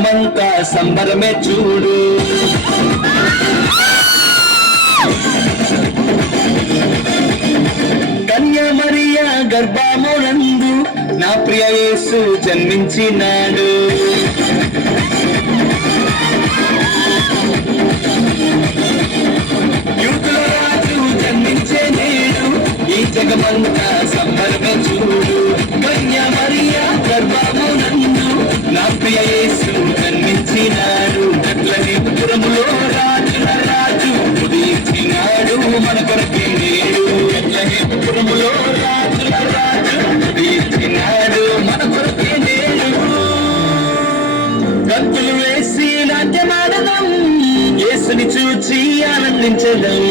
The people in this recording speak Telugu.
జగమంతా సంబరమే చూడు. కన్య మరియ గర్భమునందు నా ప్రియ యేసు జన్మించినాడు. యూతుల రాజు జన్మించే నేడు ఈ జగమంతా సంబరమే చూడు. కన్య మరియ గర్భమునందు నా ప్రియ యేసు జన్మించినాడు. బెత్లెహేములో రాజుల రాజు ఉదయించినాడు మన కొరకే నేడు. బెత్లెహేములో రాజుల రాజు ఉదయించినాడు మన కొరకే నేడు. గంతులు వేసి నాట్యమాడదాం, యేసుని చూచి ఆనందించదాం.